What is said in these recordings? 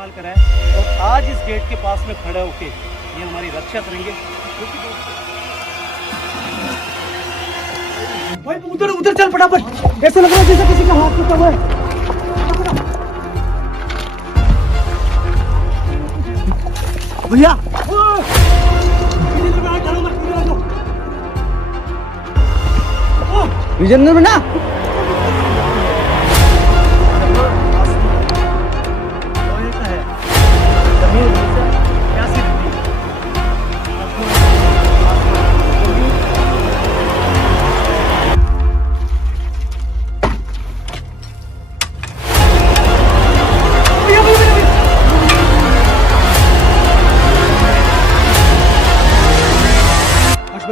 इस्तेमाल करा है और आज इस गेट के पास में खड़े होके ये हमारी रक्षा करेंगे। भाई उधर उधर चल फटाफट, ऐसा लग रहा है जैसे किसी का हाथ टूटा हुआ है। भैया विजेंद्र बना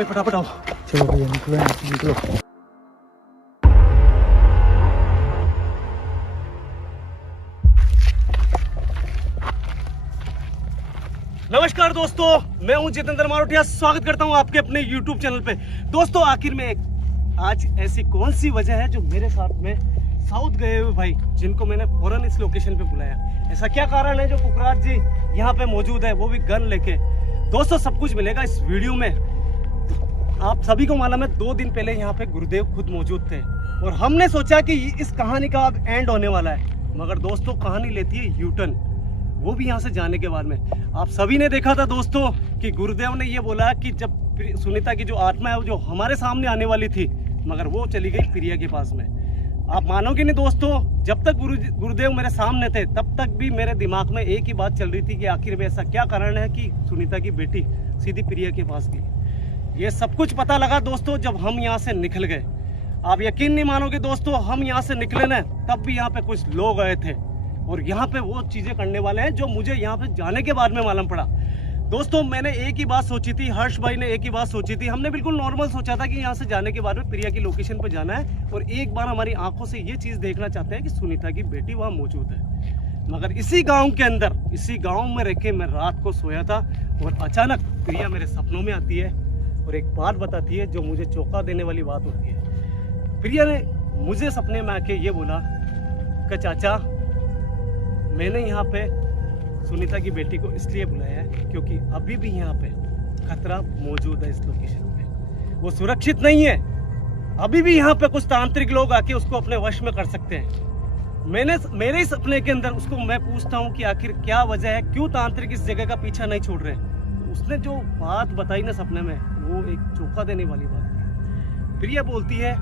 फटाफट आओ। चलो भैया निकलो निकलो। नमस्कार दोस्तों, मैं हूं जितेंद्र मारोटिया। स्वागत करता हूं आपके अपने YouTube चैनल पे। दोस्तों आखिर में आज ऐसी कौन सी वजह है जो मेरे साथ में साउथ गए हुए भाई जिनको मैंने फौरन इस लोकेशन पे बुलाया, ऐसा क्या कारण है जो पुखराज जी यहाँ पे मौजूद है, वो भी गन लेके। दोस्तों सब कुछ मिलेगा इस वीडियो में। आप सभी को मालूम है 2 दिन पहले यहाँ पे गुरुदेव खुद मौजूद थे और हमने सोचा कि इस कहानी का अब एंड होने वाला है, मगर दोस्तों कहानी लेती है यूटर्न, वो भी यहाँ से जाने के बाद में। आप सभी ने देखा था दोस्तों कि गुरुदेव ने ये बोला कि जब सुनीता की जो आत्मा है वो जो हमारे सामने आने वाली थी, मगर वो चली गई प्रिया के पास में। आप मानोगे नहीं दोस्तों, जब तक गुरुदेव मेरे सामने थे तब तक भी मेरे दिमाग में एक ही बात चल रही थी कि आखिर में ऐसा क्या कारण है कि सुनीता की बेटी सीधी प्रिया के पास गई। ये सब कुछ पता लगा दोस्तों जब हम यहाँ से निकल गए। आप यकीन नहीं मानोगे दोस्तों, हम यहाँ से निकले ना तब भी यहाँ पे कुछ लोग आए थे और यहाँ पे वो चीजें करने वाले हैं जो मुझे यहाँ पे जाने के बाद में मालूम पड़ा। दोस्तों मैंने एक ही बात सोची थी, हर्ष भाई ने एक ही बात सोची थी, हमने बिल्कुल नॉर्मल सोचा था कि यहाँ से जाने के बाद में प्रिया की लोकेशन पर जाना है और एक बार हमारी आंखों से ये चीज देखना चाहते हैं कि सुनीता की बेटी वहाँ मौजूद है। मगर इसी गाँव के अंदर, इसी गाँव में रह के मैं रात को सोया था और अचानक प्रिया मेरे सपनों में आती है और एक बात बताती है जो मुझे चौंका देने वाली बात होती है। प्रिया ने मुझे सपने में आके ये बोला कि चाचा मैंने यहाँ पे सुनीता की बेटी को इसलिए बुलाया है क्योंकि अभी भी यहाँ पे खतरा मौजूद है। इस लोकेशन पे वो सुरक्षित नहीं है, अभी भी यहाँ पे कुछ तांत्रिक लोग आके उसको अपने वश में कर सकते हैं। मेरे इस सपने के अंदर उसको मैं पूछता हूँ कि आखिर क्या वजह है, क्यों तांत्रिक इस जगह का पीछा नहीं छोड़ रहे। तो उसने जो बात बताई ना सपने में, वो एक चौंका देने वाली बात थी। प्रिया बोलती है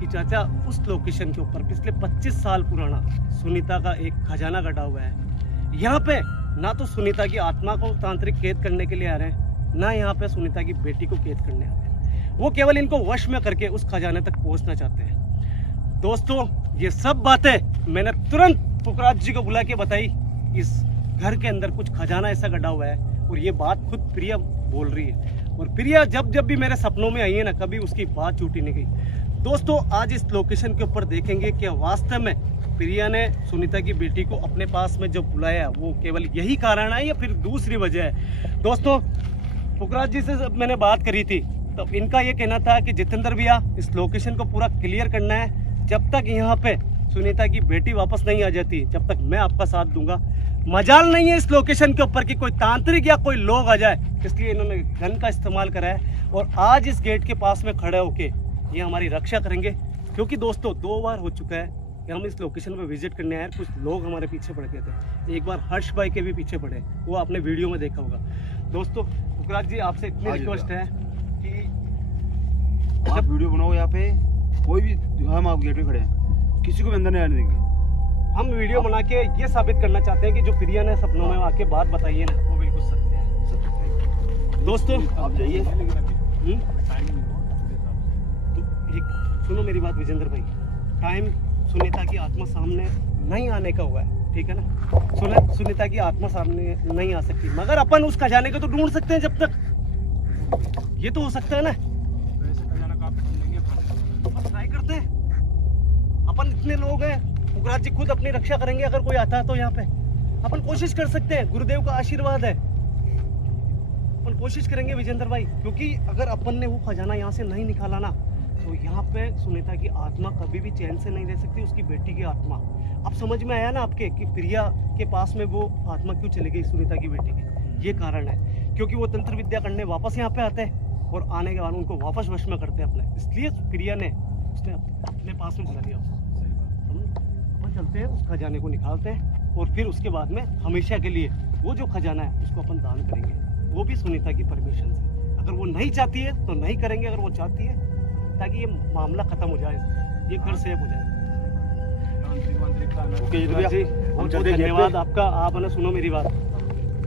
कि चाचा उस लोकेशन के ऊपर पिछले 25 साल पुराना सुनीता का एक खजाना गड़ा हुआ है। यहाँ पे ना तो सुनीता की आत्मा को तांत्रिक कैद करने के लिए आ रहे हैं, ना यहाँ पे सुनीता की बेटी को कैद करने आ रहे हैं। वो केवल इनको वश में करके उस खजाने तक पहुंचना चाहते हैं। दोस्तों ये सब बातें मैंने तुरंत पुखराज जी को बुला के बताई। इस घर के अंदर कुछ खजाना ऐसा गड़ा हुआ है और ये बात खुद प्रिया बोल रही है। और प्रिया जब जब भी मेरे सपनों में आई है ना, कभी उसकी बात छूटी नहीं गई। दोस्तों आज इस लोकेशन के ऊपर देखेंगे कि वास्तव में प्रिया ने सुनीता की बेटी को अपने पास में जो बुलाया वो केवल यही कारण है या फिर दूसरी वजह है। दोस्तों पुखराज जी से जब मैंने बात करी थी तब इनका ये कहना था कि जितेंद्र भैया इस लोकेशन को पूरा क्लियर करना है, जब तक यहाँ पे सुनीता की बेटी वापस नहीं आ जाती जब तक मैं आपका साथ दूंगा। मजाल नहीं है इस लोकेशन के ऊपर कि कोई तांत्रिक या कोई लोग आ जाए, इसलिए इन्होंने गन का इस्तेमाल करा है और आज इस गेट के पास में खड़े होके ये हमारी रक्षा करेंगे। क्योंकि दोस्तों 2 बार हो चुका है कि हम इस लोकेशन पे विजिट करने आए, कुछ लोग हमारे पीछे पड़ गए थे। एक बार हर्ष भाई के भी पीछे पड़े, वो आपने वीडियो में देखा होगा। दोस्तों पुखराज जी आपसे इतनी रिक्वेस्ट है कि आप वीडियो बनाओ, यहाँ पे कोई भी, हम आप गेट पे खड़े हैं, किसी को भी अंदर नहीं आने देंगे। हम वीडियो बना के ये साबित करना चाहते हैं कि जो प्रिया ने सपनों में आके बात बताई है ना, वो बिल्कुल सत्य है। दोस्तों आप जाइए। तो एक सुनो मेरी बात विजेंद्र भाई, टाइम सुनीता की आत्मा सामने नहीं आने का हुआ है, ठीक है ना। सुनीता की आत्मा सामने नहीं आ सकती, मगर अपन उस खजाने को तो ढूंढ सकते हैं जब तक। ये तो हो सकता है ना, अपन ट्राई करते हैं। अपन इतने लोग हैं, पुखराज जी खुद अपनी रक्षा करेंगे अगर कोई आता है तो यहाँ पे अपन कोशिश कर सकते हैं। गुरुदेव का आशीर्वाद है, अपन कोशिश करेंगे विजेंद्र भाई। क्योंकि अगर अपन ने वो खजाना यहाँ से नहीं निकाला ना तो यहाँ पे सुनीता की आत्मा कभी भी चैन से नहीं रह सकती, उसकी बेटी की आत्मा। अब समझ में आया ना आपके कि प्रिया के पास में वो आत्मा क्यों चली गई सुनीता की बेटी की? ये कारण है क्योंकि वो तंत्र विद्या करने वापस यहाँ पे आते हैं और आने के बाद उनको वापस वश में करते हैं अपने, इसलिए प्रिया ने उसने अपने पास में बुला लिया उसको। अपन चलते हैं उस खजाने को निकालते हैं और फिर उसके बाद में हमेशा के लिए वो जो खजाना है उसको अपन दान करेंगे, वो भी सुनीता की परमिशन से। अगर वो नहीं चाहती है तो नहीं करेंगे, अगर वो चाहती है ताकि ये मामला खत्म हो जाए, ये घर सेफ हो जाए। ओके जी भैया, जी हम बहुत चलते हैं धन्यवाद गेट पे। आपका। आप है ना सुनो मेरी बात,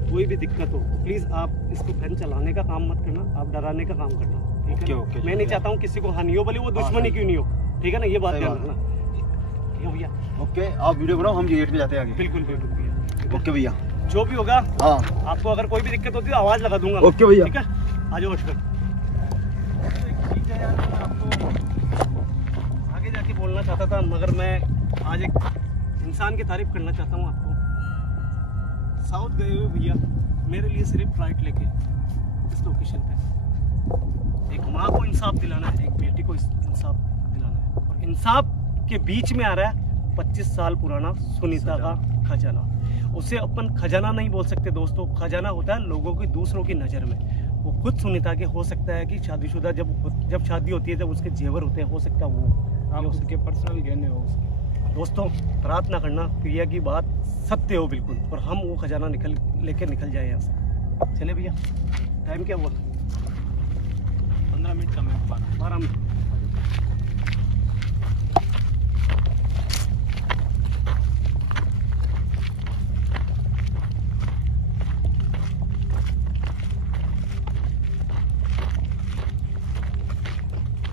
कोई भी दिक्कत हो प्लीज आप इसको गन चलाने का काम मत करना, आप डराने का काम करना, ठीक है? ओके, मैं नहीं चाहता हूँ किसी को हानि हो, भले वो दुश्मनी क्यों नहीं हो, ठीक है ना? ये बात सही ध्यान बात। रखना। ठीक है भैया, ओके, आप वीडियो बनाओ, हम गेट पे जाते हैं आगे। बिल्कुल बिल्कुल भैया। ओके भैया। जो भी होगा हाँ आपको अगर कोई भी दिक्कत होती है आवाज लगा दूंगा। ओके भैया। ठीक है, आ जाओ अशफाक। आगे जाके बोलना चाहता था मगर मैं आज एक इंसान की तारीफ करना चाहता हूँ आपको। साउथ गए हुए भैया मेरे लिए सिर्फ फ्लाइट लेके इस लोकेशन पे एक माँ को इंसाफ दिलाना है, एक बेटी को इंसाफ दिलाना है, और इंसाफ के बीच में आ रहा है 25 साल पुराना सुनीता का खजाना। उसे अपन खजाना नहीं बोल सकते दोस्तों, खजाना होता है लोगों की, दूसरों की नज़र में। वो खुद सुनीता के हो सकता है कि शादीशुदा जब शादी होती है, जब उसके जेवर होते हैं, हो सकता है वो उसके पर्सनल गहने हो उसके। दोस्तों प्रार्थना करना प्रिया की बात सत्य हो बिल्कुल, और हम वो खजाना लेके निकल जाए यहाँ से। चले भैया, टाइम क्या हुआ? 15 मिनट का मैं 12 मिनट।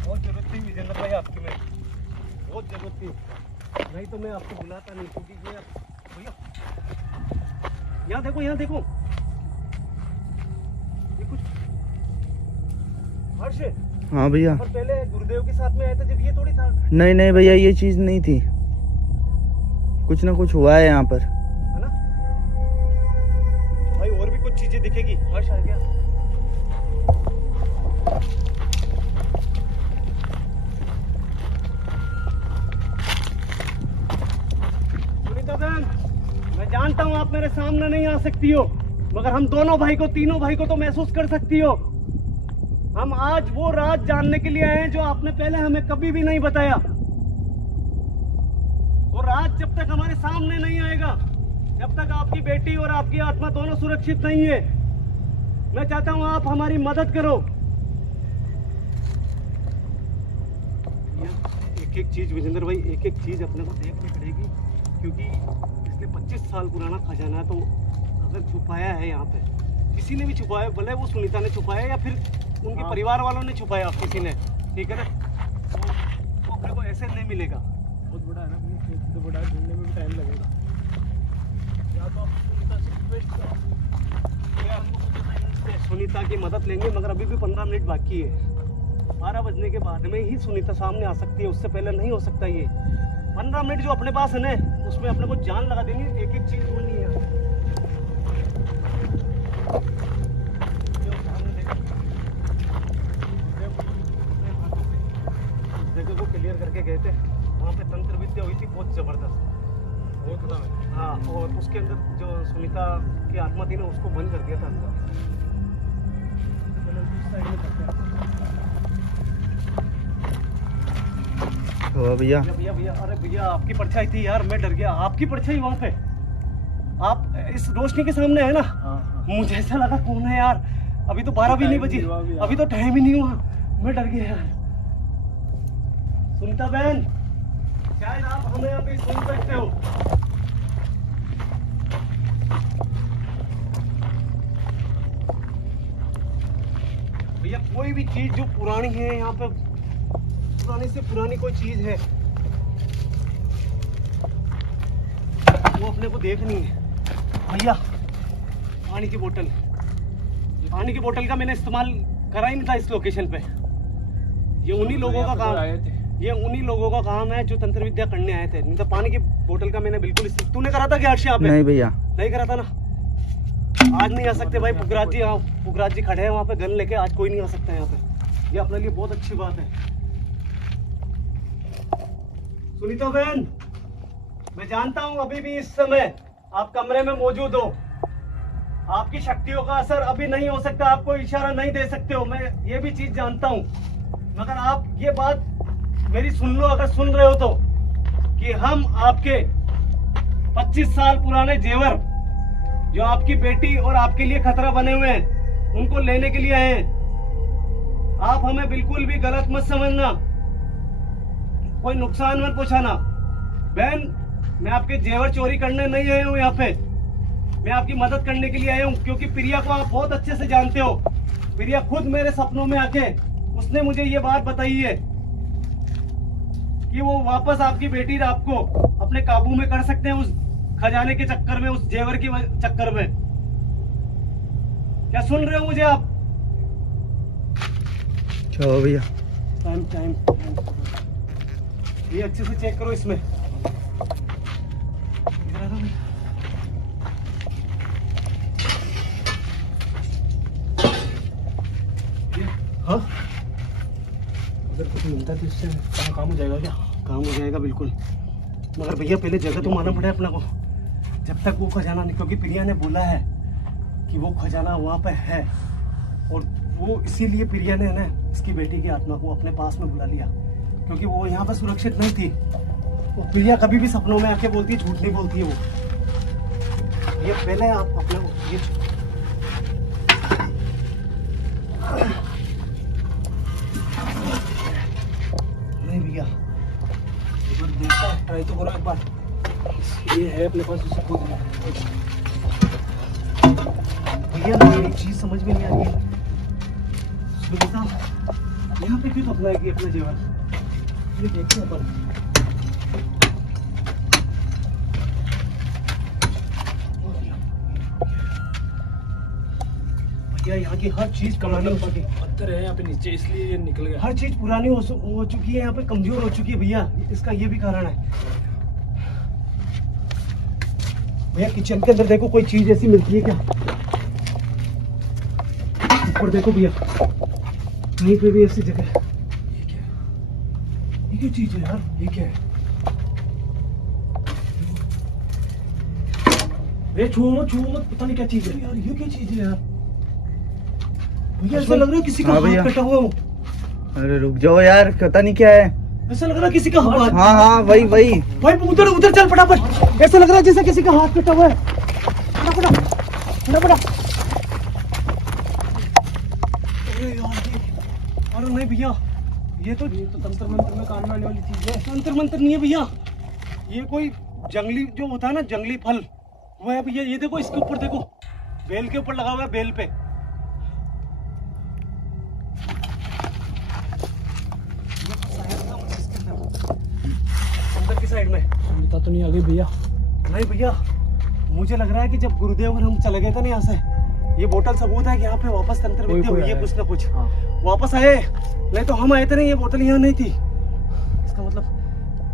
बहुत जरूरत थी विजेंद्र भाई आपकी, में बहुत जरूरत थी, नहीं तो मैं आपको बुलाता नहीं। क्योंकि ये भैया यहाँ देखो, यहाँ देखो, ये कुछ हर्ष है। हाँ भैया। पर पहले गुरुदेव के साथ में आए थे जब, ये थोड़ी था, नहीं नहीं भैया, ये चीज नहीं थी, कुछ ना कुछ हुआ है यहाँ पर। है ना भाई? और भी कुछ चीजें दिखेगी। हर्ष आ गया। सुनीता बहन, मैं जानता हूँ आप मेरे सामने नहीं आ सकती हो, मगर हम दोनों भाई को, तीनों भाई को तो महसूस कर सकती हो। हम आज वो राज जानने के लिए आए हैं जो आपने पहले हमें कभी भी नहीं बताया। वो राज जब तक हमारे सामने नहीं आएगा, जब तक आपकी बेटी और आपकी आत्मा दोनों सुरक्षित नहीं है, मैं चाहता हूं आप हमारी मदद करो। एक एक चीज विजेंद्र भाई, एक एक चीज अपने को देखनी पड़ेगी, क्योंकि इसलिए 25 साल पुराना खजाना है, तो अगर छुपाया है यहाँ पे, किसी ने भी छुपाया, भले वो सुनीता ने छुपाया या फिर उनके परिवार वालों ने छुपाया, किसी ने, ठीक है ना? तो अपने को ऐसे नहीं मिलेगा। बहुत बड़ा है ना, तो बड़ा ढूंढने में भी टाइम लगेगा। या तो आप सुनीता से रिक्वेस्ट करो या आपको कुछ टाइम सुनीता की मदद लेंगे, मगर अभी भी 15 मिनट बाकी है। 12 बजने के बाद में ही सुनीता सामने आ सकती है, उससे पहले नहीं हो सकता। ये 15 मिनट जो अपने पास है ना, उसमें अपने को जान लगा देनी, एक एक चीज ढूंढनी है। जगह को क्लियर करके गए थे, वहाँ पे तंत्र विद्या हुई थी बहुत जबरदस्त, बहुत बड़ा। हाँ, और उसके अंदर जो सुनीता की आत्मा थी ना, उसको बंद कर दिया था अंदर। चलो इस साइड में करते हैं। हुआ भैया। भैया भैया, अरे भैया आपकी परछाई थी यार, मैं डर गया। आपकी परछाई वहाँ पे, आप इस रोशनी के सामने है ना? मुझे ऐसा लगा कौन है यार, अभी तो 12 भी नहीं बजी, अभी तो टाइम ही नहीं हुआ, मैं डर गया यार। सुनीता बहन, शायद आप हमें अभी सुन सकते हो। भैया कोई भी चीज जो पुरानी है यहाँ पे, पुरानी से पुरानी कोई चीज है, वो अपने को देखनी है। भैया पानी की बोतल, पानी की बोतल का मैंने इस्तेमाल करा ही नहीं था इस लोकेशन पे। ये उन्हीं लोगों का काम, आए थे। ये उन्हीं लोगों का काम है जो तंत्र विद्या करने आए थे। नहीं तो पानी की बोतल का मैंने बिल्कुल तूने करा था क्या हर्ष? यहाँ पे नहीं भैया। नहीं करा था ना? आज नहीं आ सकते भाई, पुखराज जी, पुखराज जी खड़े हैं वहाँ पे गन लेके, आज कोई नहीं आ सकता यहाँ पे। ये अपने लिए बहुत अच्छी बात है। सुनीता बहन, मैं जानता हूं अभी भी इस समय आप कमरे में मौजूद हो। आपकी शक्तियों का असर अभी नहीं हो सकता, आपको इशारा नहीं दे सकते हो, मैं ये भी चीज जानता हूं। मगर आप ये बात मेरी सुन लो, अगर सुन रहे हो तो, कि हम आपके 25 साल पुराने जेवर जो आपकी बेटी और आपके लिए खतरा बने हुए हैं, उनको लेने के लिए आए हैं। आप हमें बिल्कुल भी गलत मत समझना, कोई नुकसान मत पहुंचाना। बहन, मैं आपके जेवर चोरी करने नहीं आया हूँ यहाँ पे, मैं आपकी मदद करने के लिए आया हूँ, क्योंकि प्रिया को आप बहुत अच्छे से जानते हो। प्रिया खुद मेरे सपनों में आके उसने मुझे ये बात बताई है कि वो वापस आपकी बेटी आपको अपने काबू में कर सकते हैं, उस खजाने के चक्कर में, उस जेवर के चक्कर में। क्या सुन रहे हो मुझे आप? चलो भैया। टाइम टाइम ये अच्छे से चेक करो इसमें। इधर आ जाओ भाई। हाँ, अगर कुछ मिलता है तो इससे काम हो जाएगा क्या? काम हो जाएगा बिल्कुल, मगर भैया पहले जगह तो मानना पड़े अपना को, जब तक वो खजाना नहीं, क्योंकि प्रिया ने बोला है कि वो खजाना वहाँ पे है, और वो इसीलिए प्रिया ने ना इसकी बेटी की आत्मा को अपने पास में बुला लिया, क्योंकि वो यहाँ पे सुरक्षित नहीं थी। वो प्रिया कभी भी सपनों में आके बोलती है, झूठ नहीं बोलती है वो। ये पहले आप अपने ये नहीं भैया, एक बार देखता है, ट्राई तो करो एक बार। ये है अपने पास, उसे खुद भैया मेरी चीज समझ में नहीं आ रही। सुनीता, यहाँ पे क्यों थपना है कि अपना जेवर? ये देखते हैं अपन। भैया यहाँ की हर चीज पुरानी हो चुकी है, पत्थर है यहाँ पे नीचे, इसलिए ये निकल गया। हर चीज पुरानी हो चुकी है, यहाँ पे कमजोर हो चुकी है भैया, इसका ये भी कारण है। भैया किचन के अंदर देखो, कोई चीज ऐसी मिलती है क्या? ऊपर देखो भैया, कहीं पे भी ऐसी जगह। ये क्या चीज है यार? ये क्या है? छुओ मत, पता नहीं क्या चीज है यार। ये क्या चीज है यार? भैया ऐसा लग रहा है किसी का हाँ हाथ भैया। कटा हुआ हो। अरे रुक जाओ यार, पता नहीं क्या है। ऐसा लग रहा है किसी का हाथ। हाँ हाँ, वही वही। भाई उधर चल फटाफट, ऐसा लग रहा है जैसे किसी का हाथ कटा हुआ है। फटाफट। अरे नहीं भैया, ये तो तंत्र मंत्र में काम में आने वाली चीज है। तंत्र मंत्र नहीं है भैया, ये कोई जंगली जो होता है ना, जंगली फल वो है भैया। ये देखो, इसके ऊपर देखो, बेल के ऊपर लगा हुआ है, बेल पे। अंदर की साइड में। पता तो नहीं आ गई भैया। नहीं भैया, मुझे लग रहा है कि जब गुरुदेव और हम चले गए थे ना यहाँ से, ये बोतल सबूत है कि यहाँ पे वापस तंत्र विद्या हुई है, कुछ ना कुछ वापस आए। नहीं तो हम आए थे ना, ये बोतल यहाँ नहीं थी। इसका मतलब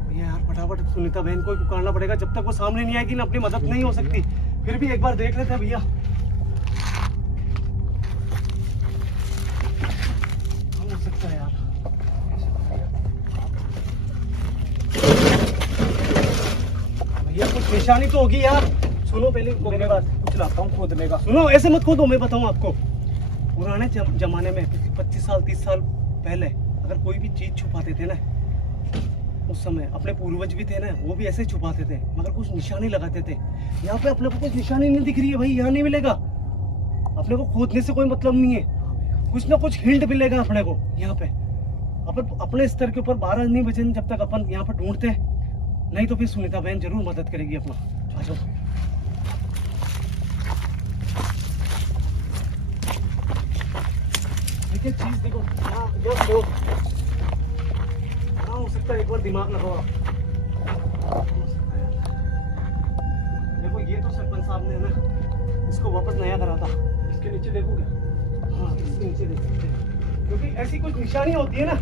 भैया यार, फटाफट सुनीता बहन को पुकारना पड़ेगा, जब तक वो सामने नहीं आएगी ना अपनी मदद नहीं हो सकती। फिर भी एक बार देख लेते हैं भैया। हो सकता है यार। भैया कुछ निशानी तो होगी यार। सुनो पहले मेरी बात, कुछ लाता हूँ खोदने का। सुनो, ऐसे मत खोदो, मैं बताऊं आपको। पुराने जमाने में 25 साल 30 साल पहले अगर कोई भी चीज छुपाते थे ना, उस समय अपने पूर्वज भी थे ना, वो भी ऐसे ही छुपाते थे, मगर कुछ निशानी लगाते थे। यहाँ पे अपने को कुछ निशानी नहीं दिख रही है भाई, यहाँ नहीं मिलेगा। अपने को खोदने से कोई मतलब नहीं है, कुछ ना कुछ हिंट मिलेगा अपने को यहाँ पे। अपन अपने स्तर के ऊपर 12 नहीं बजे जब तक अपन यहाँ पर ढूंढते हैं, नहीं तो फिर सुनीता बहन जरूर मदद करेगी अपना। आ जाओ। एक चीज देखो, हाँ देखो, हाँ हो सकता है, एक बार दिमाग लगाओ आप। हो सकता है यार। देखो ये तो सरपंच साहब ने ना इसको वापस नया करा था। इसके नीचे देखो क्या? हाँ इसके नीचे देख सकते हैं, क्योंकि ऐसी कुछ निशानी होती है ना।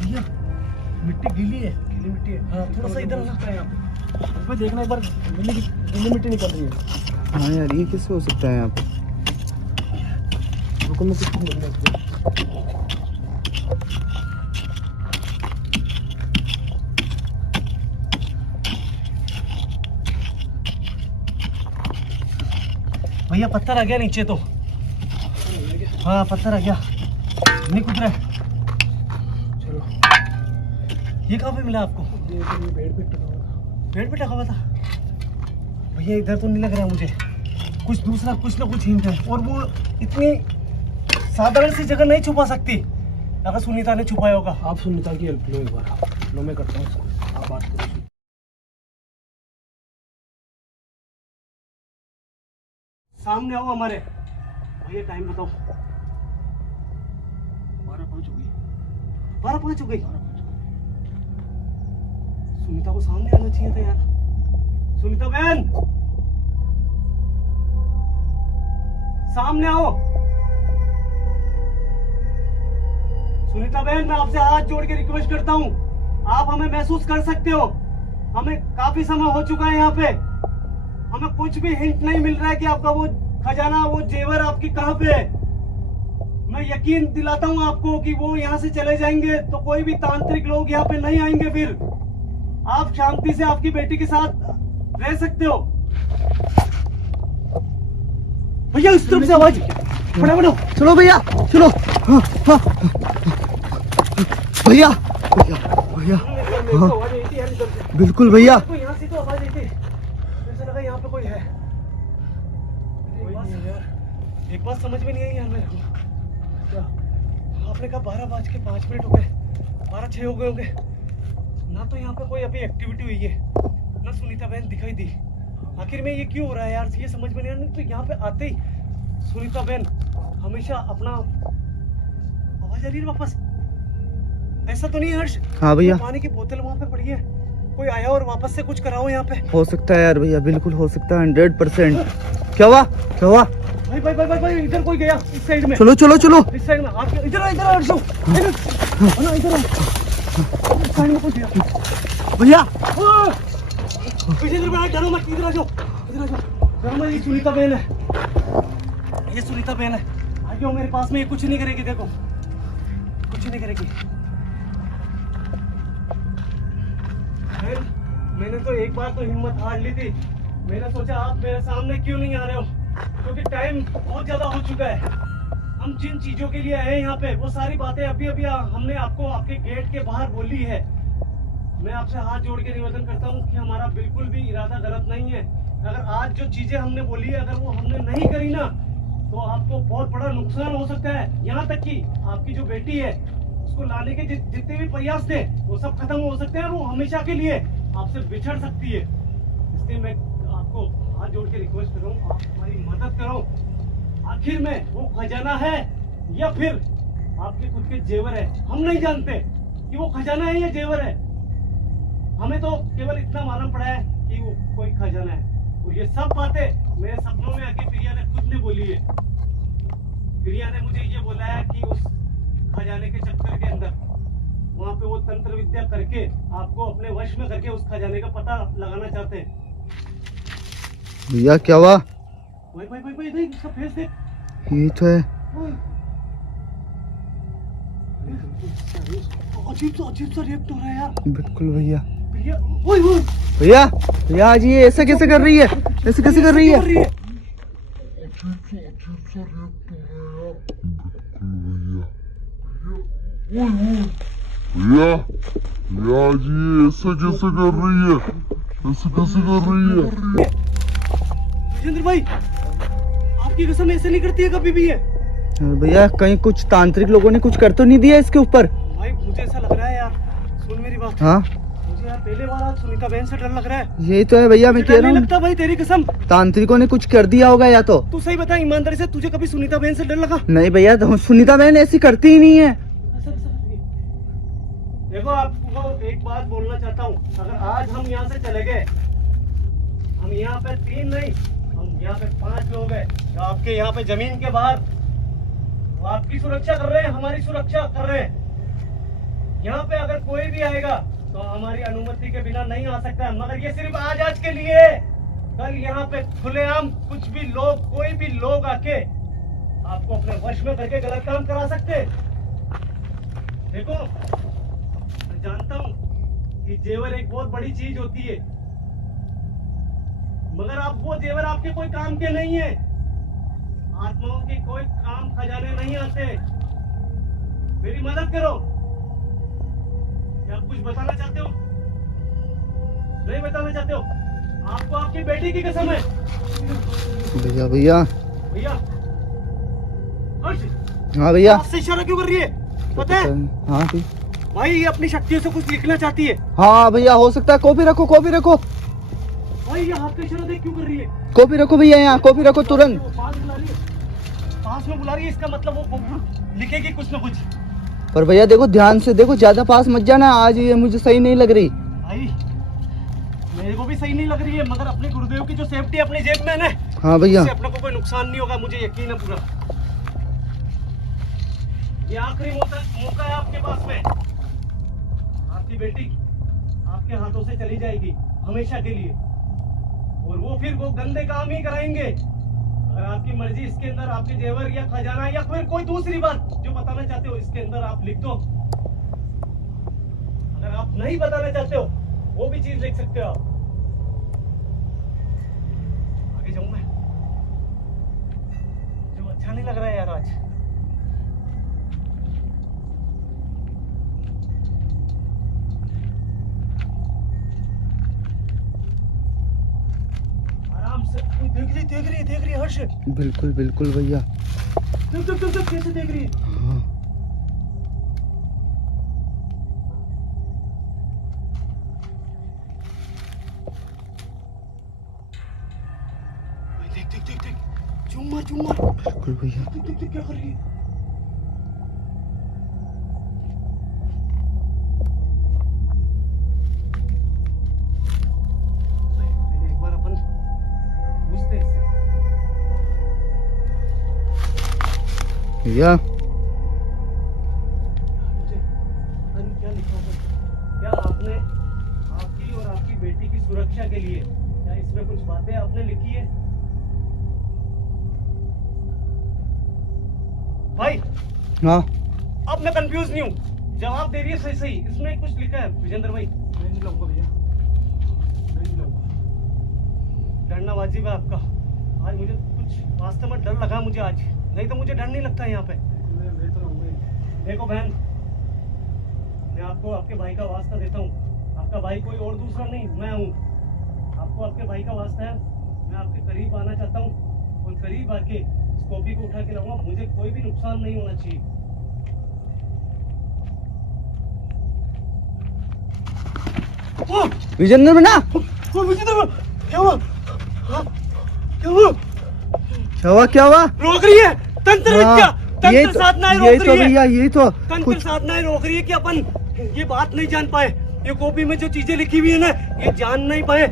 भैया मिट्टी गीली है, गीली मिट्टी है। हाँ थोड़ा सा इधर ना, इसमें देखना एक बार, गीली मिट्टी निकल रही है। हाँ यार, ये कैसे हो सकता है यहाँ पे? रुको, मैं कुछ नहीं बोलूंगा। भैया पत्थर आ गया नीचे तो। हाँ पत्थर आ गया, नहीं कूद रहा है। चलो, ये कहाँ पे मिला आपको? ये तो बेड पे टका हुआ था। पेड़ पे टका हुआ था। भैया इधर तो नहीं लग रहा मुझे, कुछ दूसरा कुछ ना कुछ हिंट है। और वो इतनी साधारण सी जगह नहीं छुपा सकती, अगर सुनीता ने छुपाया होगा। आप सुनीता की हेल्प लो एक बार। लो, मैं करता हूँ इसको, आप बात करो। सामने आओ हमारे। भैया टाइम बताओ। 12:05 हो गई। 12:05 हो गई। सुनीता को सामने आना चाहिए था यार। सुनीता बहन, सामने आओ। सुनीता बहन, मैं आपसे हाथ जोड़ के रिक्वेस्ट करता हूँ, आप हमें महसूस कर सकते हो। हमें काफी समय हो चुका है यहाँ पे, हमें कुछ भी हिंट नहीं मिल रहा है कि आपका वो खजाना, वो जेवर आपकी कहाँ पे है। मैं यकीन दिलाता हूँ आपको कि वो यहाँ से चले जाएंगे तो कोई भी तांत्रिक लोग यहाँ पे नहीं आएंगे। फिर आप शांति से आपकी बेटी के साथ रह सकते हो। भैया इस तरफ से आवाज, फटाफट चलो भैया, चलो। हाँ, हाँ। भैया भैया भैया, हाँ, आवाज आई थी यार इधर से। बिल्कुल भैया। यहाँ से तो आवाज आई थी, मुझे लगा यहाँ पे कोई है। एक बात समझ में नहीं आई यार मेरे को। क्या आपने कहा 12:05 हो गए, 12:06 हो गए होंगे ना, तो यहाँ पे कोई अभी एक्टिविटी हुई है ना, सुनीता बहन दिखाई दी। आखिर में ये क्यों हो रहा है यार, ये समझ में नहीं आ रहा। तो यहाँ पे आते ही सुनीता बहन हमेशा अपना आवाज आ रही है वापस। ऐसा तो नहीं है हर्ष? हाँ भैया, पानी की बोतल वहाँ पे पड़ी है, कोई आया और वापस से कुछ कराओ यहाँ पे। हो सकता है यार भैया, बिल्कुल हो सकता है, 100%। क्या हुआ, क्या हुआ? भाई भाई भाई भाई भाई, इधर कोई गया, इस साइड में। चलो चलो चलो। इस साइड में आप इधर आ, इधर आ हर्षो, इधर ना, इधर आ। इस साइड में कोई गया भैया पीछे इधर बैठ, डरो मत, इधर आ जाओ, इधर आ जाओ, डरो मत। ये सुनीता बहन है, ये सुनीता बहन है। आ जाओ मेरे पास में, ये कुछ नहीं करेगी, देखो कुछ नहीं करेगी। मैंने तो एक बार तो हिम्मत हार ली थी, मैंने सोचा आप मेरे सामने क्यों नहीं आ रहे हो, क्योंकि टाइम बहुत ज्यादा हो चुका है। हम जिन चीजों के लिए आए हैं यहाँ पे, वो सारी बातें अभी अभी हमने आपको आपके गेट के बाहर बोली है। मैं आपसे हाथ जोड़ के निवेदन करता हूँ कि हमारा बिल्कुल भी इरादा गलत नहीं है। अगर आज जो चीजें हमने बोली है, अगर वो हमने नहीं करी ना, तो आपको बहुत बड़ा नुकसान हो सकता है। यहाँ तक कि आपकी जो बेटी है, उसको लाने के जितने भी प्रयास थे, वो सब खत्म हो सकते हैं, और वो हमेशा के लिए आपसे बिछड़ सकती है। इसलिए मैं आपको हाथ जोड़ के रिक्वेस्ट कर रहा हूँ, आप हमारी मदद करो। आखिर में वो खजाना है या फिर आपके खुद के जेवर है, हम नहीं जानते कि वो खजाना है या जेवर है। हमें तो केवल इतना मालूम पड़ा है कि वो कोई खजाना है। और ये सब बातें मेरे सपनों में आके प्रिया ने खुद ने बोली है। प्रिया ने मुझे ये बोला है कि उस खजाने के चक्कर के अंदर वहाँ पे वो तंत्र विद्या करके आपको अपने वश में करके उस खजाने का पता लगाना चाहते हैं। भैया क्या हुआ? भाई भाई भाई भाई, देख इसका फेस देख। ये तो है। अजीब सा रिएक्ट हो रहा है यार। बिल्कुल भैया। प्रिया, ओए ओए, भैया भैया, आज ये ऐसा कैसे कर रही है, ऐसे कैसे कर रही है? भैया भैया जी ऐसे कैसे कर रही है, ऐसे कैसे कर रही है? विजेंद्र भाई, आपकी कसम ऐसे नहीं करती है कभी भी है। भैया कहीं कुछ तांत्रिक लोगों ने कुछ कर तो नहीं दिया इसके ऊपर? भाई मुझे ऐसा लग रहा है यार, सुन मेरी बात। हाँ मुझे यार पहले वाला सुनीता बहन से डर लग रहा है। यही तो है भैया, मैं मुझे कह डर रहा नहीं हूँ लगता भाई, तेरी कसम। तांत्रिकों ने कुछ कर दिया होगा या तो। तू सही बता ईमानदारी से, तुझे कभी सुनीता बहन से डर लगा? नहीं भैया, तो सुनीता बहन ऐसी करती ही नहीं है। देखो आपको एक बात बोलना चाहता हूँ, अगर आज हम यहाँ से चले गए, हम यहाँ पे 3 नहीं, हम यहाँ पे 5 लोग हैं जो आपके यहाँ पे जमीन के बाहर वो आपकी सुरक्षा कर रहे हैं, हमारी सुरक्षा कर रहे हैं। यहाँ पे अगर कोई भी आएगा तो हमारी अनुमति के बिना नहीं आ सकता है, मगर ये सिर्फ आज के लिए है। कल यहाँ पे खुलेआम कुछ भी लोग, कोई भी लोग आके आपको अपने वश में करके गलत काम करा सकते। देखो, मैं जानता हूं कि जेवर एक बहुत बड़ी चीज होती है, मगर आप वो जेवर आपके कोई काम के नहीं है। आत्माओं के कोई काम खजाने नहीं आते। मेरी मदद करो। क्या आप कुछ बताना चाहते हो? नहीं बताना चाहते हो? आपको आपकी बेटी की कसम है। भैया भैया भैया, हाँ भैया, आपसे इशारा क्यों कर रही है? पता है हाँ भी भाई, ये अपनी शक्तियों से कुछ लिखना चाहती है। हाँ भैया, हो सकता है। कॉपी रखो, कॉपी रखो, भाई ये हाथ का इशारा देख क्यों कर रही है? कॉपी रखो भैया, यहाँ कॉपी रखो तुरंत। वो पास बुला रही है, पास में बुला रही है, इसका मतलब वो लिखेगी कुछ ना कुछ। पर भैया देखो, ध्यान से देखो, ज्यादा पास मत जाना। आज ये मुझे सही नहीं लग रही। भाई मेरे को भी सही नहीं लग रही है, मगर अपने गुरुदेव की जो सेफ्टी अपनी जेब में है ना, हाँ भैया, इससे अपने को कोई नुकसान नहीं होगा, मुझे यकीन है पूरा। ये आखिरी मौका है आपके पास में। आपकी बेटी आपके हाथों से चली जाएगी हमेशा के लिए, और वो फिर वो गंदे काम ही कराएंगे। अगर आपकी मर्जी इसके अंदर आपके जेवर या खजाना या फिर कोई दूसरी बात जो बताना चाहते हो इसके अंदर आप लिख दो। अगर आप नहीं बताना चाहते हो वो भी चीज लिख सकते हो आप। आगे जाऊं मैं? जो अच्छा नहीं लग रहा है यार आज। आराम से देख रही है हर्ष। बिल्कुल बिल्कुल भैया। देख कैसे देख रही है। हाँ देख चुम्मा बिल्कुल भैया। देख क्या कर रही है। पहले एक बार अपन पूछते हैं इससे। भैया मुझे पता नहीं क्या लिखा होगा। क्या आपने आपकी और आपकी बेटी की सुरक्षा के लिए क्या इसमें कुछ बातें आपने लिखी है? भाई हाँ अब मैं कंफ्यूज नहीं हूँ, जवाब दे रही है सही सही। इसमें कुछ लिखा है विजेंद्र भाई? मैं नहीं लाऊंगा भैया, मैं नहीं लाऊंगा। डरना वाजिब है आपका। आज मुझे कुछ वास्तव में डर लगा मुझे आज, नहीं तो मुझे डर नहीं लगता यहाँ पे। मैं तो लाऊंगा ही। देखो बहन, मैं आपको आपके भाई का वास्ता देता हूँ। आपका भाई कोई और दूसरा नहीं, मैं हूँ। आपको आपके भाई का वास्ता है, मैं आपके करीब आना चाहता हूँ और करीब आके इस कॉपी को उठा के लाऊंगा। मुझे कोई भी नुकसान नहीं होना चाहिए। विजेंद्र बना। विजेंद्र क्या हुआ? हाँ, क्या हुआ? क्या हुआ? रोक रही है तंत्र विद्या, ये तंत्र साधनाएं ये रोक तो रही है। भैया, ये तो तंत्र कुछ साधनाएं रोक रही है कि अपन ये बात नहीं जान पाए। ये कॉपी में जो चीजें लिखी हुई है ना, ये जान नहीं पाए।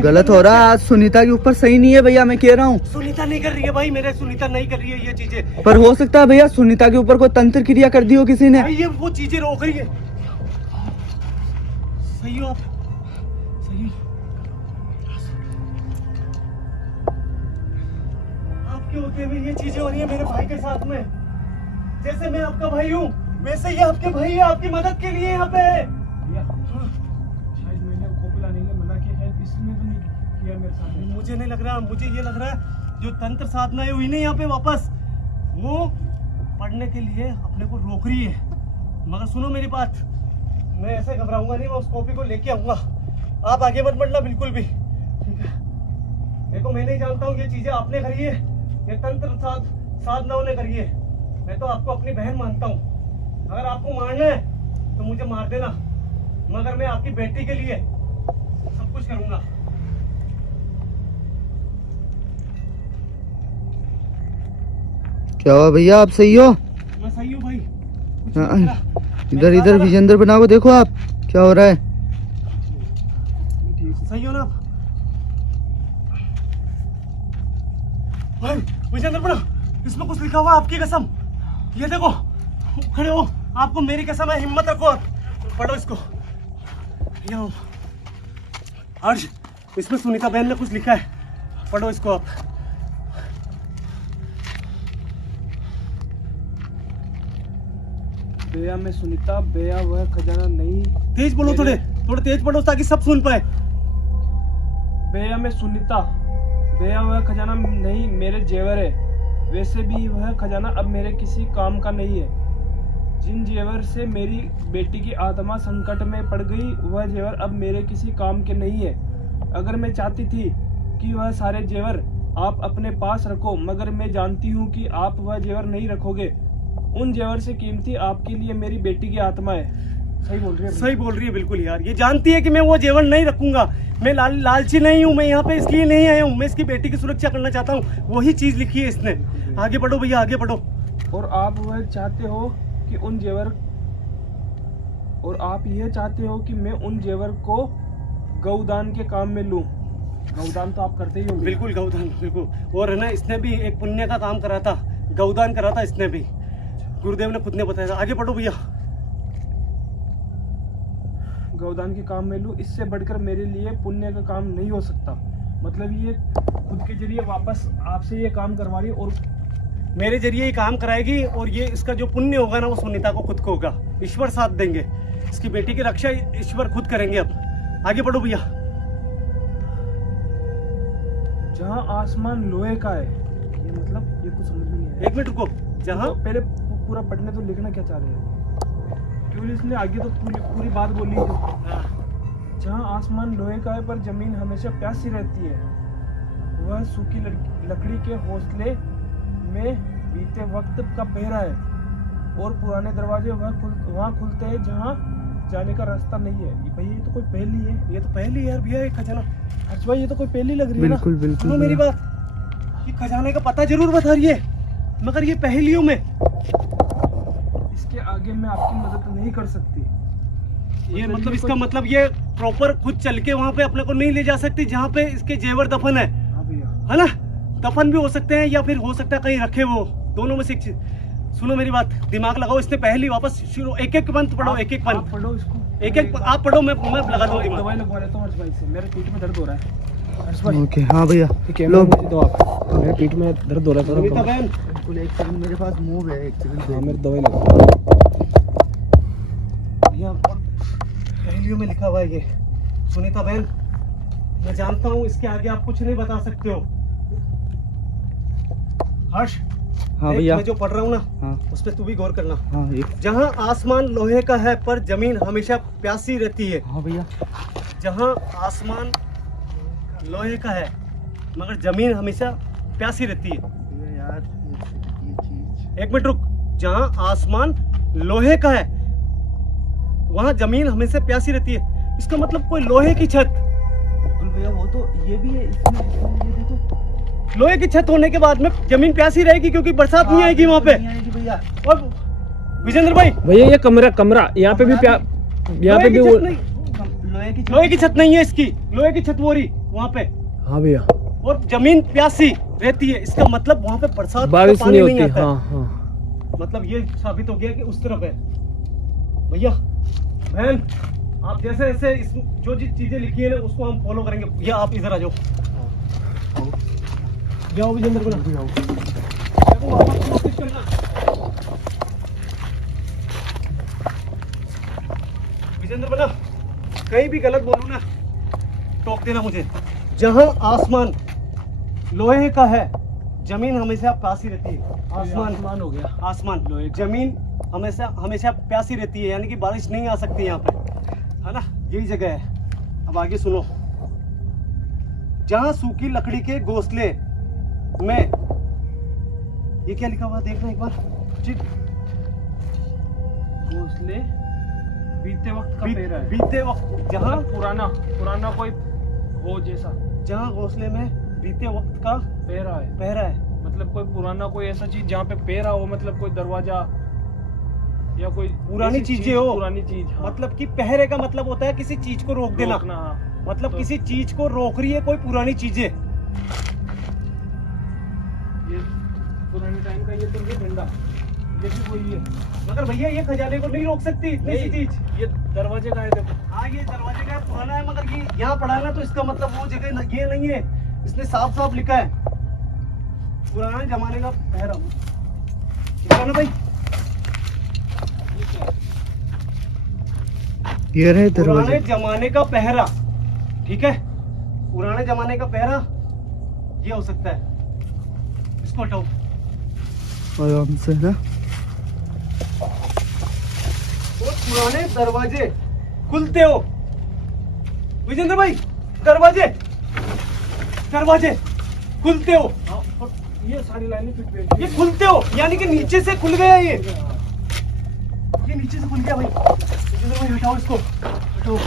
गलत हो रहा है। आज सुनीता के ऊपर सही नहीं है भैया, मैं कह रहा हूँ। सुनीता नहीं कर रही है भाई, मेरे सुनीता नहीं कर रही है ये चीजें। पर हो सकता है भैया सुनीता के ऊपर कोई तंत्र क्रिया कर दी हो किसी ने। भाई ये वो चीजें रोक रही है। सही हो आप, सही हो। आपके होते हुए ये चीजें हो रही है मेरे भाई के साथ में। जैसे मैं आपका भाई हूँ वैसे ये आपके भाई है, आपकी मदद के लिए यहाँ पे है। भैया शायद मैंने कॉपी लाने के लिए मना किया, शायद इसलिए तो नहीं किया मेरे साथ। मुझे नहीं लग रहा, मुझे ये लग रहा है जो तंत्र साधनाएं हुई नहीं यहाँ पे वापस, वो पढ़ने के लिए अपने को रोक रही है। मगर सुनो मेरी बात, मैं ऐसे घबराऊंगा नहीं, मैं उस कॉपी को लेके आऊंगा। आप आगे मत बढ़ना बिल्कुल भी, ठीक है? देखो मैं नहीं जानता हूँ ये चीजें आपने करी है, ये तंत्र साधनाओं ने करी है। मैं तो आपको अपनी बहन मानता हूँ। अगर आपको मारना है तो मुझे मार देना, मगर मैं आपकी बेटी के लिए सब कुछ करूंगा। क्या हुआ भैया, आप सही हो? मैं सही हूँ भाई। कुछ हाँ, नहीं करा। इधर इधर विजेंद्र बना को देखो आप, क्या हो रहा है? सही हो ना आप? भाई विजेंद्र बना, इसमें कुछ लिखा हुआ है आपकी कसम। ये देखो, खड़े हो, आपको मेरी कसम है, हिम्मत रखो। पढ़ो इसको। हर्ष, इसमें सुनीता बहन ने कुछ लिखा है, पढ़ो इसको आप। बेया में सुनीता, बेया वह खजाना नहीं। तेज बोलो, थोड़े थोड़े तेज पढ़ो ताकि सब सुन पाए। बेया में सुनीता, बेया वह खजाना नहीं मेरे जेवर है, वैसे भी वह खजाना अब मेरे किसी काम का नहीं है। जिन जेवर से मेरी बेटी की आत्मा संकट में पड़ गई, वह जेवर अब मेरे किसी काम के नहीं है। अगर मैं चाहती थी कि वह सारे जेवर आप अपने पास रखो, मगर मैं जानती हूँ कि आप वह जेवर नहीं रखोगे। उन जेवर से कीमती आपके लिए मेरी बेटी की आत्मा है। सही बोल रही है? सही बोल रही है बिल्कुल यार। ये जानती है कि मैं वो जेवर नहीं रखूंगा। मैं लालची नहीं हूँ, मैं यहाँ पे इसलिए नहीं आया हूँ, मैं इसकी बेटी की सुरक्षा करना चाहता हूँ। वही चीज लिखी है इसने। आगे बढ़ो भैया, आगे बढ़ो। और आप वह चाहते हो कि उन जेवर, और आप यह चाहते हो कि मैं उन जेवर को गौदान के काम में लूं। गौदान तो आप करते ही हो। बिल्कुल गौदान, बिल्कुल। और है ना, इसने भी एक पुण्य का काम करा था, गौदान करा था इसने भी, गुरुदेव ने खुद ने बताया था। आगे बढ़ो भैया। गौदान के काम में लूं, इससे बढ़कर मेरे लिए पुण्य का काम नहीं हो सकता। मतलब ये खुद के जरिए वापस आपसे ये काम करवा रही है और मेरे जरिए ही काम कराएगी, और ये इसका जो पुण्य होगा ना वो सुनीता को खुद को होगा। ईश्वर साथ देंगे, इसकी बेटी की रक्षा ईश्वर खुद करेंगे। अब आगे बढ़ो भैया। जहाँ आसमान लोहे का है, ये मतलब ये कुछ समझ में नहीं आया। एक मिनट रुको। जहाँ तो पहले पूरा पढ़ने तो लिखना क्या चाह रहे हैं, क्योंकि इसने आगे तो पूरी बात बोली है। जहाँ आसमान लोहे का है पर जमीन हमेशा प्यासी रहती है, वह सूखी लकड़ी के हौसले में बीते वक्त का पहरा है, और पुराने दरवाजे वहाँ खुलते हैं जहाँ जाने का रास्ता नहीं है। ये भैया ये तो कोई पहेली है। ये तो पहली यार भैया, एक खजाना। हर्ष भाई ये तो कोई पहेली लग रही है ना। बिल्कुल बिल्कुल। सुनो मेरी बात, ये खजाने का पता जरूर बता रही है, मगर ये पहेलियों में। इसके आगे मैं आपकी मदद नहीं कर सकती। ये मतलब इसका मतलब ये प्रॉपर खुद चल के वहाँ पे अपने को नहीं ले जा सकती जहाँ पे इसके जेवर दफन है। हाँ भैया। है ना, दफन भी हो सकते हैं या फिर हो सकता है कहीं रखे वो, दोनों में से एक चीज। सुनो मेरी बात, दिमाग लगाओ। इसने पहली वापस शुरू, एक एक पंथ पढ़ो, एक एक आप पंथ, पढ़ो इसको। एक एक आप पढ़ो, मैं लगा दूँ दिमाग। दवाई लगवा लेता हूँ हर्ष भाई से, मेरे पीठ में दर्द हो रहा है। हर्ष भाई ओके हाँ भैया। कैमरा मुझे दो आप, मेरे पीठ में दर्द हो रहा है सुनीता थोड़ा। बहन, बिल्कुल एक सेकंड, मेरे पास मूव है, एक सेकंड। हाँ मेरे दवाई लगा। भैया पहेलियों में लिखा हुआ है ये। सुनीता बहन, मैं जानता हूँ इसके आगे आप कुछ नहीं बता सकते हो। हर्ष, हाँ देख, भैया। मैं जो पढ़ रहा हूँ ना, हाँ उस पर तू भी गौर करना। हाँ एक। जहाँ आसमान लोहे का है पर जमीन हमेशा प्यासी रहती है। हाँ भैया। जहाँ आसमान लोहे का है मगर जमीन हमेशा प्यासी रहती है। भैया यार ये चीज। एक मिनट रुक। जहाँ आसमान लोहे का है वहाँ जमीन हमेशा प्यासी रहती है। इसका मतलब कोई लोहे की छत। बिल्कुल भैया, वो तो ये भी है इसमें ये देखो। लोहे की छत होने के बाद में जमीन प्यासी रहेगी क्योंकि बरसात नहीं आएगी वहाँ पे। नहीं आएगी भैया। और विजेंद्र भाई, भैया ये कमरा यहाँ पे भी यहाँ पे भी लोहे की छत नहीं, लोहे की छत नहीं है इसकी, लोहे की छत वो रही वहाँ पे। हाँ भैया और जमीन प्यासी रहती है, इसका मतलब वहाँ पे बरसात का बारिश पानी नहीं नहीं होती। आता है। हाँ हाँ मतलब ये साबित हो गया कि उस तरफ है। भैया बहन, आप जैसे जैसे इस जो चीजें लिखी है ना उसको हम फॉलो करेंगे। भैया आप इधर आ जाओ। जाओ विजेंद्र को देखो, वापस कोशिश करना। विजेंद्र बना, कहीं भी गलत बोलूं ना टोक देना मुझे। जहां आसमान लोहे का है जमीन हमेशा प्यासी रहती है। आसमान हो गया। आसमान लोहे, जमीन हमेशा प्यासी रहती है, यानी कि बारिश नहीं आ सकती यहाँ पे, है ना, यही जगह है। अब आगे सुनो। जहां सूखी लकड़ी के घोंसले में, ये क्या लिखा हुआ देखना एक बार। घोंसले बीते वक्त का पहरा है। बीते वक्त, जहां पुराना कोई हो जैसा, जहां घोंसले में बीते वक्त का पहरा है। पहरा है। मतलब कोई पुराना कोई ऐसा चीज जहाँ पे पहरा हो, मतलब कोई दरवाजा या कोई पुरानी ऐसी चीजें हो। पुरानी चीज। हाँ। मतलब कि पहरे का मतलब होता है किसी चीज को रोक देना। रोकना, हाँ। मतलब तो किसी चीज को रोक रही है कोई पुरानी चीजें। ये पुराने टाइम का ये तो ये डंडा जैसे वही है। मगर भैया ये खजाने को नहीं रोक सकती इतनी सी चीज। ये दरवाजे का है देखो। हाँ ये दरवाजे का पुराना है, मगर ये यहाँ पड़ा है ना, तो इसका मतलब वो जगह ये नहीं है। इसने साफ साफ लिखा है पुराने जमाने का पहरा। ठीक है ना भाई? ये रहे पुराने दरवाजे। जमाने का पहरा, ठीक है, पुराने जमाने का पहरा ये हो सकता है। इसको हटाओ। आराम से ना। और पुराने दरवाजे खुलते हो विजेंद्र भाई, दरवाजे दरवाजे खुलते हो, और ये सारी लाइनें फिट बैठी ये खुलते हो, यानी कि नीचे से खुल गया ये नीचे से खुल गया भाई। विजेंद्र भाई हटाओ इसको, हटाओ।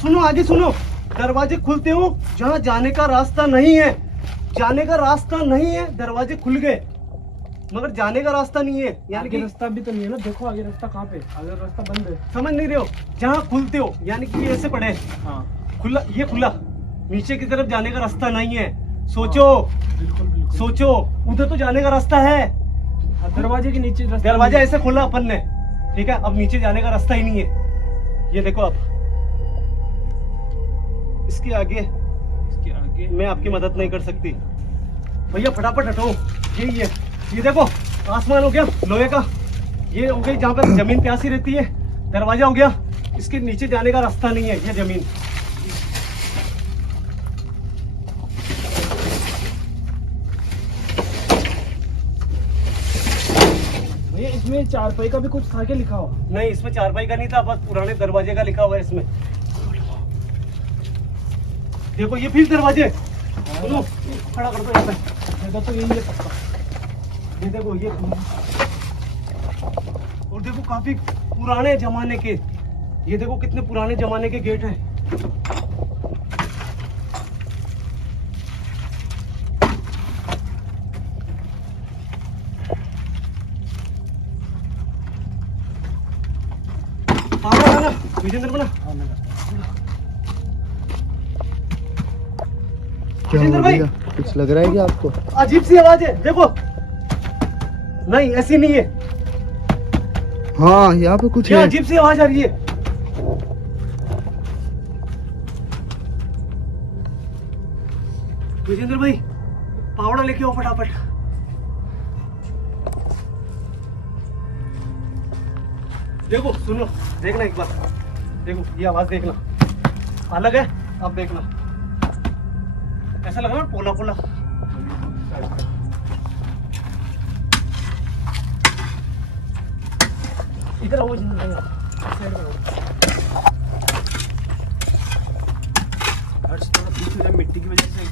सुनो आगे सुनो, दरवाजे खुलते हो जहाँ जाने का रास्ता नहीं है, जाने का रास्ता नहीं है, दरवाजे खुल गए मगर जाने का रास्ता नहीं है, यानी आगे कि रास्ता भी तो नहीं है ना। देखो आगे रास्ता कहाँ पे, आगे रास्ता बंद है। समझ नहीं रहे हो, जहाँ खुलते हो यानी कि ये ऐसे पड़े हैं। हाँ खुला, ये खुला, नीचे की तरफ जाने का रास्ता नहीं है। सोचो, बिल्कुल बिल्कुल। सोचो, उधर तो जाने का रास्ता है। हाँ, दरवाजे के नीचे रास्ता दरवाजा नहीं ऐसे खोला अपन ने, ठीक है, अब नीचे जाने का रास्ता ही नहीं है। ये देखो आप, इसके आगे है। इसके आगे मैं आपकी मदद नहीं कर सकती भैया, फटाफट हटाओ। यही है, ये देखो आसमान हो गया लोहे का, ये हो गई जहाँ पर जमीन प्यासी रहती है, दरवाजा हो गया, इसके नीचे जाने का रास्ता नहीं है, ये जमीन। भैया इसमें चारपाई का भी कुछ था क्या लिखा हो? नहीं, इसमें चारपाई का नहीं था, बस पुराने दरवाजे का लिखा हुआ है इसमें। देखो ये फिर दरवाजे, सुनो खड़ा कर दो यहाँ पे। जगह तो यही है पक्का। ये देखो ये, और देखो काफी पुराने जमाने के, ये देखो कितने पुराने जमाने के गेट हैं। बना विजेंद्र बना। क्या जितेंद्र हो भाई। गया? कुछ लग रहा है क्या आपको? अजीब सी आवाज है, देखो। नहीं ऐसी नहीं है, हाँ यहाँ पे कुछ क्या है। अजीब सी आवाज आ रही है। विजेंद्र भाई पावड़ा लेके आओ फटाफट। देखो सुनो, देखना एक बार, देखो ये आवाज देखना, अलग है, अब देखना ऐसा लग रहा है पोला पोला। इधर आओ जिंदर भाई, साइड में आओ। फर्श थोड़ा पीछे है, मिट्टी की वजह से।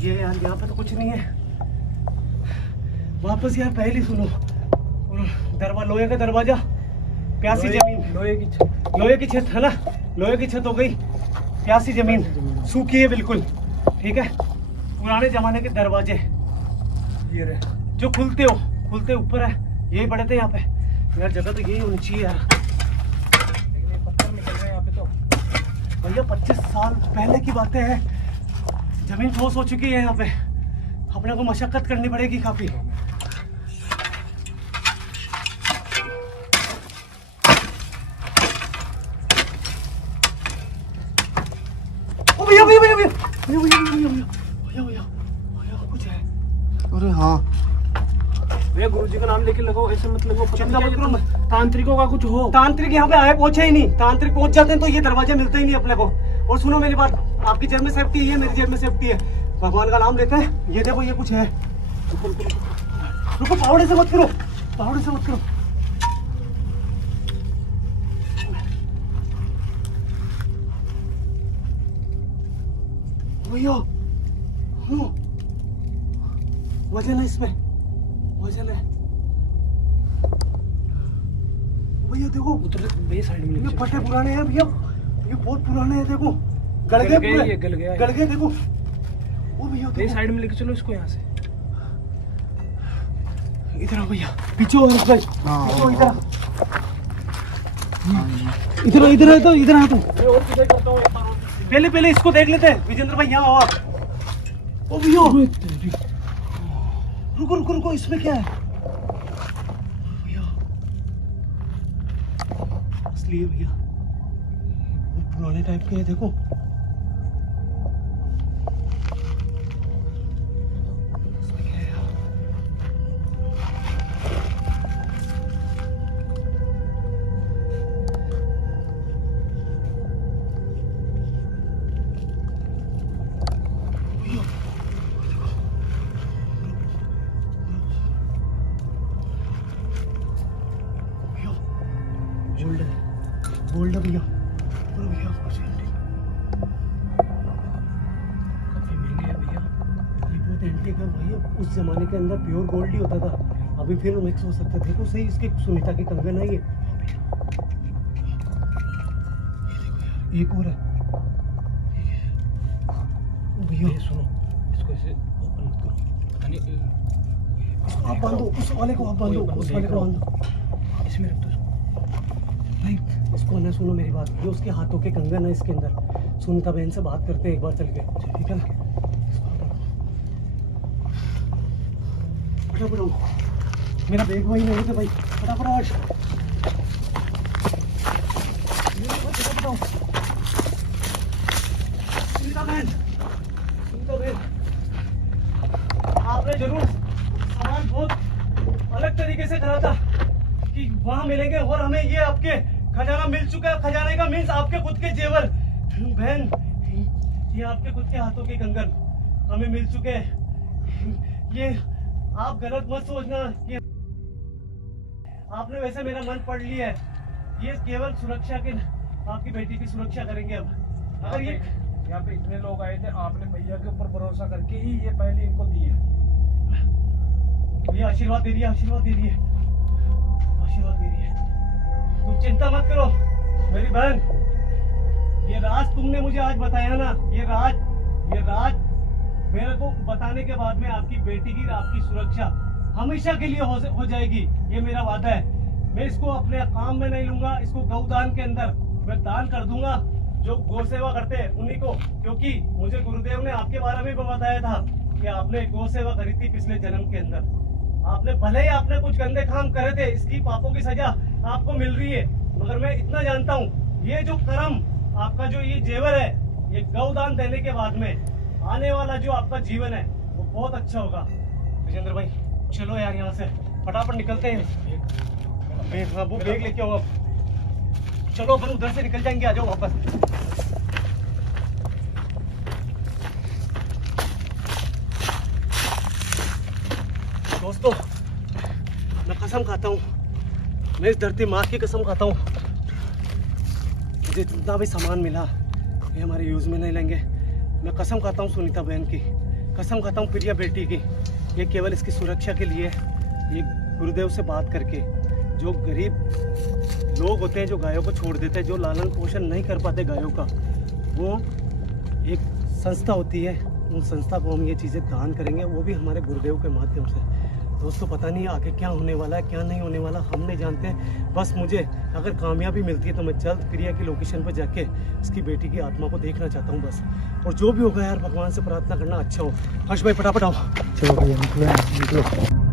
ये यार यहाँ पे तो कुछ नहीं है, वापस यार पहले सुनो। लोहे का दरवाजा, प्यासी जमीन, लोहे की छत है ना, लोहे की छत हो गई, प्यासी जमीन, सूखी है बिल्कुल, ठीक है। पुराने जमाने के दरवाजे ये रहे, जो खुलते ऊपर है, यही पड़े थे यहाँ पे। यार जगह तो यही होनी चाहिए यार। लेकिन ये पत्थर निकल रहे हैं यहाँ पे तो। भैया 25 साल पहले की बातें हैं, जमीन ठोस हो चुकी है यहाँ पे, अपने को मशक्कत करनी पड़ेगी काफी। ओ भैया भैया भैया भैया भैया भैया भैया भैया भैया भैया कुछ है। अरे हाँ, भैया गुरुजी का नाम लेके लगाओ, ऐसे मत लगाओ। पता चिंता नहीं मत करो, क्या तांत्रिकों का कुछ हो। तांत्रिक यहाँ पे आए पहुंचे ही नहीं, तांत्रिक पहुंच जाते हैं तो ये दरवाजे मिलते ही नहीं अपने को। और सुनो मेरी बात, आपकी जेब में सेफ्टी है, मेरी जेब में सेफ्टी है, भगवान का नाम लेते हैं। ये देखो ये कुछ है, रुको पावड़े से मत करो, पावड़े से मत करो। भैया वजन है इसमें, वजन है भैया। देखो उधर भैया साइड में ये लेके फटे पुराने हैं भैया, ये बहुत पुराने हैं। देखो गल गए पूरे, ये गल गया है। गल गए देखो। ओ भैया भैया देखो, साइड में लेके चलो इसको यहाँ से। इधर आओ भैया, पीछे हो भाई, हाँ, पीछे हो इधर। इधर इधर है तो इधर आ तो मैं और किधर करता हूँ एक बार और किसी- पहले पहले इसको देख लेते हैं। विजेंद्र भाई यहाँ आओ आप। ओ भैया रुको रुको रुको, इसमें क्या है भैया? असली है भैया, बहुत पुराने टाइप के है, देखो। इसमें क्या है यार? गोल्ड है, गोल्ड है भैया। अरे भैया कुछ एंटीक, काफी महंगे है भैया ये, बहुत एंटीक है भैया। उस जमाने के अंदर प्योर गोल्ड ही होता था, अभी फिर मिक्स हो सकता है। देखो सही, इसके सुनीता के कंगन है ये। एक और है भैया। सुनो, इसको ऐसे ओपन मत करो, पता नहीं आप बांधो, उस वाले को आप बांधो, उस वाले को बांधो। इसमें रख दो इसको। भाई इसको ना, सुनो मेरी बात, ये उसके हाथों के कंगन है इसके अंदर। सुनीता बहन से बात करते हैं एक बार चल के, ठीक है ना? फटाफट आओ, मेरा बैग वही नहीं थे भाई, फटाफट आओ। फटाफट आओ। सुनीता बहन, सुनीता बहन, आपने जरूर सामान बहुत अलग तरीके से करा था कि वहां मिलेंगे, और हमें ये आपके खजाना मिल चुका है। खजाने का मीन्स आपके खुद के जेवर बहन, ये आपके खुद के हाथों के कंगन हमें मिल चुके हैं। ये आप गलत मत सोचना, ये आपने वैसे मेरा मन पढ़ लिया है। ये केवल सुरक्षा के, आपकी बेटी की सुरक्षा करेंगे अब। अगर ये यहाँ पे इतने लोग आए थे, आपने भैया के ऊपर भरोसा करके ही ये पहले इनको दी है। ये आशीर्वाद दे रही है, आशीर्वाद दे रही है, आशीर्वाद दे रही है। तुम चिंता मत करो मेरी बहन, ये राज तुमने मुझे आज बताया ना, ये राज मेरे को बताने के बाद में आपकी बेटी की, आपकी सुरक्षा हमेशा के लिए हो जाएगी। ये मेरा वादा है। मैं इसको अपने काम में नहीं लूंगा, इसको गौदान के अंदर मैं दान कर दूंगा। जो गौ सेवा करते हैं उन्हीं को, क्योंकि मुझे गुरुदेव ने आपके बारे में भी बताया था कि आपने गौ सेवा करी थी पिछले जन्म के अंदर। आपने भले ही आपने कुछ गंदे काम करे थे, इसकी पापों की सजा आपको मिल रही है, मगर मैं इतना जानता हूँ, ये जो कर्म आपका, जो ये जेवर है, ये गौदान देने के बाद में आने वाला जो आपका जीवन है वो बहुत अच्छा होगा। विजेंद्र भाई चलो यार, यहाँ से फटाफट निकलते हैं। हाँ, वो बैग लेके आओ आप। चलो अपन उधर से निकल जाएंगे, आ जाओ वापस। दोस्तों मैं कसम खाता हूँ, मैं इस धरती माँ की कसम खाता हूँ, मुझे जितना भी सामान मिला ये हमारे यूज में नहीं लेंगे। मैं कसम खाता हूँ सुनीता बहन की, कसम खाता हूँ प्रिया बेटी की, ये केवल इसकी सुरक्षा के लिए। ये गुरुदेव से बात करके, जो गरीब लोग होते हैं जो गायों को छोड़ देते हैं, जो लालन पोषण नहीं कर पाते गायों का, वो एक संस्था होती है, उन संस्था को हम ये चीज़ें दान करेंगे, वो भी हमारे गुरुदेव के माध्यम से। दोस्तों पता नहीं आगे क्या होने वाला है, क्या नहीं होने वाला, हम नहीं जानते। बस मुझे अगर कामयाबी मिलती है तो मैं जल्द प्रिया की लोकेशन पर जाके इसकी बेटी की आत्मा को देखना चाहता हूँ बस। और जो भी होगा यार, भगवान से प्रार्थना करना अच्छा हो। हर्ष भाई फटाफट आओ। चलो भैया निकलो निकलो।